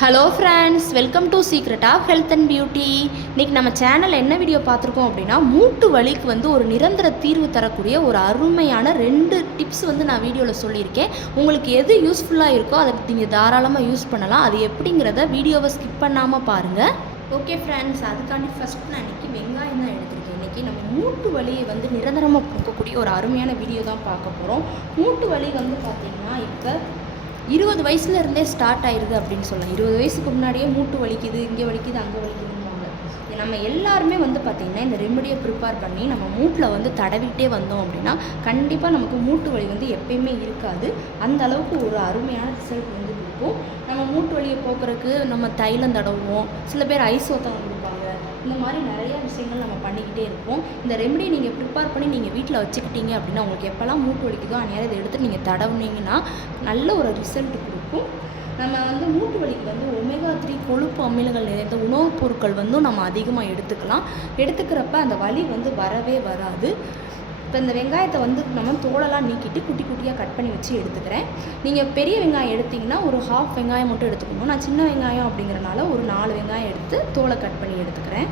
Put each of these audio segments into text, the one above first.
Hello friends welcome to secret of health and beauty இன்றைக்கி நம்ம சேனலில் என்ன வீடியோ பார்த்துருக்கோம் அப்படின்னா மூட்டு வலிக்கு வந்து ஒரு நிரந்தர தீர்வு தரக்கூடிய ஒரு அருமையான ரெண்டு டிப்ஸ் வந்து நான் வீடியோவில் சொல்லியிருக்கேன். உங்களுக்கு எது யூஸ்ஃபுல்லாக இருக்கோ அதை நீங்கள் தாராளமாக யூஸ் பண்ணலாம். அது எப்படிங்கிறத வீடியோவை ஸ்கிப் பண்ணாமல் பாருங்கள் ஓகே ஃப்ரெண்ட்ஸ் அதுக்காண்டி ஃபஸ்ட் நான் இன்றைக்கி வெங்காயம் தான் எடுத்துருக்கேன். இன்றைக்கி நம்ம மூட்டு வலியை வந்து நிரந்தரமாக போக்கக்கூடிய ஒரு அருமையான வீடியோ தான் பார்க்க போகிறோம் மூட்டு வலி வந்து பார்த்திங்கன்னா இப்போ இருபது வயசுல இருந்தே ஸ்டார்ட் ஆயிடுது அப்படின்னு சொல்லலாம். இருபது வயசுக்கு முன்னாடியே மூட்டு வலிக்குது இங்கே வலிக்குது அங்கே வலிக்குதுன்னுவாங்க. நம்ம எல்லாருமே வந்து பார்த்திங்கன்னா இந்த ரெமடியை ப்ரிப்பேர் பண்ணி நம்ம மூட்டில் வந்து தடவிட்டே வந்தோம் அப்படின்னா கண்டிப்பாக நமக்கு மூட்டு வலி வந்து எப்பயுமே இருக்காது. அந்த அளவுக்கு ஒரு அருமையான ரிசல்ட் வந்து கொடுக்கும். நம்ம மூட்டு வலியை போக்குறதுக்கு நம்ம தைலம் தடவுவோம். சில பேர் ஐஸ் ஒத்தகம் இந்த மாதிரி நிறைய விஷயங்கள் நம்ம பண்ணிக்கிட்டே இருப்போம். இந்த ரெமெடி நீங்கள் ப்ரிப்பேர் பண்ணி நீங்கள் வீட்டில் வச்சுக்கிட்டீங்க அப்படின்னா உங்களுக்கு எப்போல்லாம் மூட்டு வலிக்குதோ அந்நேரம் இதை எடுத்து நீங்கள் தடவுனீங்கன்னா நல்ல ஒரு ரிசல்ட் கொடுக்கும். நம்ம வந்து மூட்டு வலிக்கு வந்து ஒமேகா த்ரீ கொழுப்பு அமிலங்கள் நிறைந்த உணவுப் பொருட்கள் வந்து நம்ம அதிகமாக எடுத்துக்கலாம். எடுத்துக்கிறப்ப அந்த வலி வந்து வரவே வராது. இப்போ இந்த வெங்காயத்தை வந்து நம்ம தோலெல்லாம் நீக்கிட்டு குட்டி குட்டியாக கட் பண்ணி வச்சு எடுத்துக்கிறேன். நீங்கள் பெரிய வெங்காயம் எடுத்திங்கன்னா ஒரு ஹாஃப் வெங்காயம் மட்டும் எடுத்துக்கணும். நான் சின்ன வெங்காயம் அப்படிங்கிறனால ஒரு நாலு வெங்காயம் எடுத்து தோலை கட் பண்ணி எடுத்துக்கிறேன்.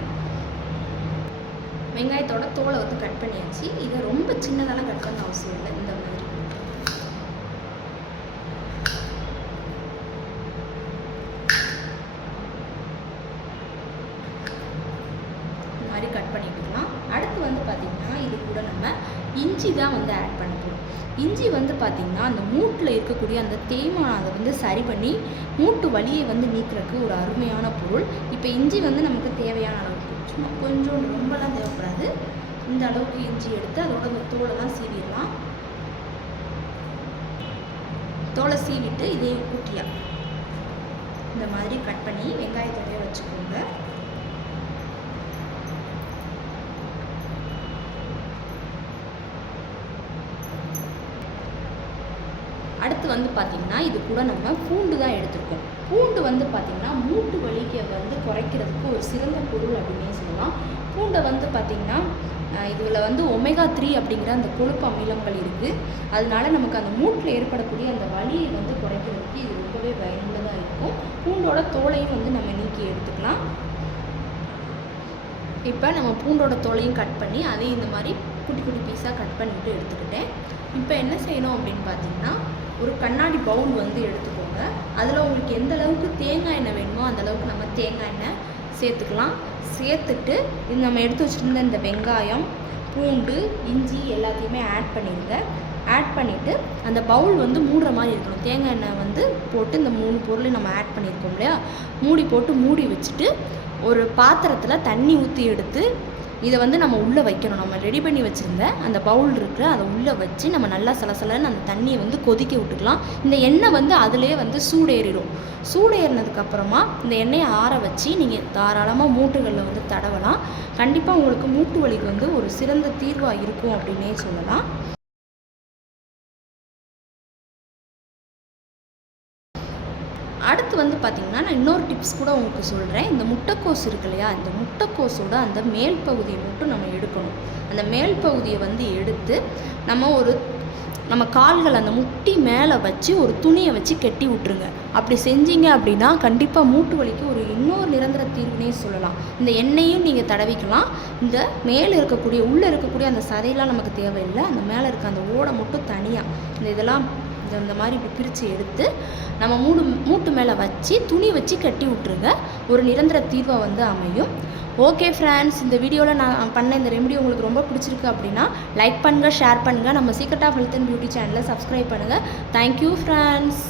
வெங்காயத்தோட தோலை வந்து கட் பண்ணியாச்சு. இதை ரொம்ப சின்னதெல்லாம் கட் பண்ண அவசியம் இல்லை. இந்த மாதிரி இந்த மாதிரி கட் பண்ணிக்கலாம் அடுத்து வந்து பார்த்திங்கன்னா இது கூட நம்ம இஞ்சி தான் வந்து ஆட் பண்ண போகிறோம் இஞ்சி வந்து பார்த்திங்கன்னா அந்த மூட்டில் இருக்கக்கூடிய அந்த தேய்மானம் அதை வந்து சரி பண்ணி மூட்டு வலியை வந்து நீக்கிறதுக்கு ஒரு அருமையான பொருள். இப்போ இஞ்சி வந்து நமக்கு தேவையான அளவுக்கு சும்மா கொஞ்சோண்டு ரொம்பலாம் தேவைப்படாது. இந்த அளவுக்கு இஞ்சி எடுத்து அதோட அந்த தோலெல்லாம் சீவிடலாம். தோலை சீவிட்டு இதே குட்டியாக இந்த மாதிரி கட் பண்ணி வெங்காயத்தோடய வச்சுக்கோங்க. அடுத்து வந்து பார்த்திங்கன்னா இது கூட நம்ம பூண்டு தான் எடுத்துருக்கோம். பூண்டு வந்து பார்த்திங்கன்னா மூட்டு வலிக்கை வந்து குறைக்கிறதுக்கு ஒரு சிறந்த பொருள் அப்படின்னே சொல்லலாம். பூண்டை வந்து பார்த்திங்கன்னா இதில் வந்து ஒமேகா த்ரீ அப்படிங்கிற அந்த கொழுப்பு அமிலங்கள் இருக்குது அதனால நமக்கு அந்த மூட்டில் ஏற்படக்கூடிய அந்த வலியை வந்து குறைக்கிறதுக்கு இது ரொம்பவே பயனுள்ளதாக இருக்கும். பூண்டோட தோலையும் வந்து நம்ம நீக்கி எடுத்துக்கலாம். இப்போ நம்ம பூண்டோட தோலையும் கட் பண்ணி அதையும் இந்த மாதிரி குட்டி குட்டி பீஸாக கட் பண்ணிவிட்டு எடுத்துக்கிட்டேன். இப்போ என்ன செய்யணும் அப்படின்னு பார்த்தீங்கன்னா ஒரு கண்ணாடி பவுல் வந்து எடுத்துக்கோங்க. அதில் உங்களுக்கு எந்த அளவுக்கு தேங்காய் எண்ணெய் வேணுமோ அந்த அளவுக்கு நம்ம தேங்காய் எண்ணெய் சேர்த்துக்கலாம். சேர்த்துட்டு இது நம்ம எடுத்து வச்சுருந்த இந்த வெங்காயம் பூண்டு இஞ்சி எல்லாத்தையுமே ஆட் பண்ணிடுங்க ஆட் பண்ணிவிட்டு அந்த பவுல் வந்து மூடுற மாதிரி இருக்கணும். தேங்காய் எண்ணெய் வந்து போட்டு இந்த மூணு பொருளையும் நம்ம ஆட் பண்ணியிருக்கோம் இல்லையா? மூடி போட்டு மூடி வச்சுட்டு ஒரு பாத்திரத்தில் தண்ணி ஊற்றி எடுத்து இதை வந்து நம்ம உள்ளே வைக்கணும். நம்ம ரெடி பண்ணி வச்சுருந்த அந்த பவுல் இருக்கிற அதை உள்ளே வச்சு நம்ம நல்லா சலசலன்னு அந்த தண்ணியை வந்து கொதிக்க விட்டுக்கலாம். இந்த எண்ணெய் வந்து அதிலே வந்து சூடேறிடும். சூடேறினதுக்கப்புறமா இந்த எண்ணெயை ஆற வச்சு நீங்கள் தாராளமாக மூட்டுகளில் வந்து தடவலாம். கண்டிப்பாக உங்களுக்கு மூட்டு வலிக்கு வந்து ஒரு சிறந்த தீர்வாக இருக்கும் அப்படின்னே சொல்லலாம். அடுத்து வந்து பார்த்திங்கன்னா நான் இன்னொரு டிப்ஸ் கூட உங்களுக்கு சொல்கிறேன் இந்த முட்டைக்கோஸ் இருக்கு இல்லையா? இந்த முட்டைக்கோஸோட அந்த மேல் பகுதியை மட்டும் நம்ம எடுக்கணும். அந்த மேல் பகுதியை வந்து எடுத்து நம்ம ஒரு நம்ம கால்கள் அந்த முட்டி மேலே வச்சு ஒரு துணியை வச்சு கெட்டி விட்ருங்க அப்படி செஞ்சீங்க அப்படின்னா கண்டிப்பாக மூட்டு வலிக்கு ஒரு இன்னொரு நிரந்தர தீர்வுனே சொல்லலாம். இந்த எண்ணெயும் நீங்கள் தடவிக்கலாம். இந்த மேலே இருக்கக்கூடிய உள்ளே இருக்கக்கூடிய அந்த சதையெல்லாம் நமக்கு தேவையில்லை. அந்த மேலே இருக்க அந்த ஓடை மட்டும் தனியாக இந்த இதெல்லாம் இந்த இந்த மாதிரி இப்படி பிரித்து எடுத்து நம்ம மூடு மூட்டு மேலே வச்சு துணி வச்சு கட்டி விட்ருங்க ஒரு நிரந்தர தீர்வை வந்து அமையும். ஓகே ஃப்ரெண்ட்ஸ் இந்த வீடியோவில் நான் பண்ண இந்த ரெமெடி உங்களுக்கு ரொம்ப பிடிச்சிருக்கு அப்படின்னா லைக் பண்ணுங்கள் ஷேர் பண்ணுங்கள் நம்ம secret of health and beauty சேனலை சப்ஸ்கிரைப் பண்ணுங்கள் தேங்க்யூ ஃப்ரெண்ட்ஸ்